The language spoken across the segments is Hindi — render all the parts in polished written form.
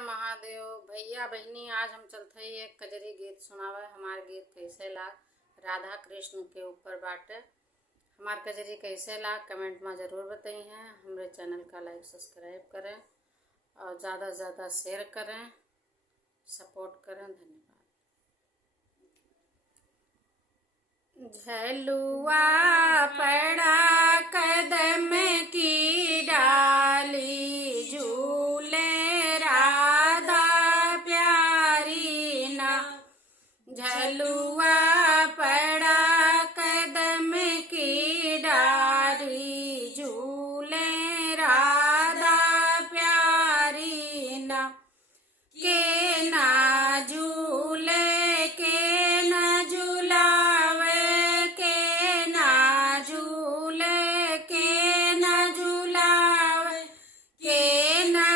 हर महादेव। भैया बहनी, आज हम चलते ही एक कजरी गीत सुनावे। हमार गीत कैसे लाग राधा कृष्ण के ऊपर बाटे। हमार कजरी कैसे लाग कमेंट में ज़रूर बताई हैं। हमारे चैनल का लाइक सब्सक्राइब करें और ज़्यादा से ज़्यादा शेयर करें, सपोर्ट करें। धन्यवाद। झलुआ पड़ा कदम की डाली, झूले राधा प्यारी ना। झलुआ पड़ा कदम की डाली, झूले राधा प्यारी ना। के ना झूले के ना झूलावे, के ना झूले के ना झूलावे, के ना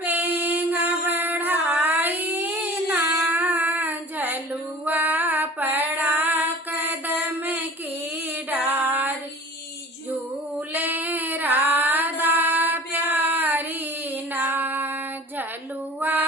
पेंग बढ़ाई ना। झलुआ पड़ा कदम की डारी, झूले राधा प्यारी ना। झलुआ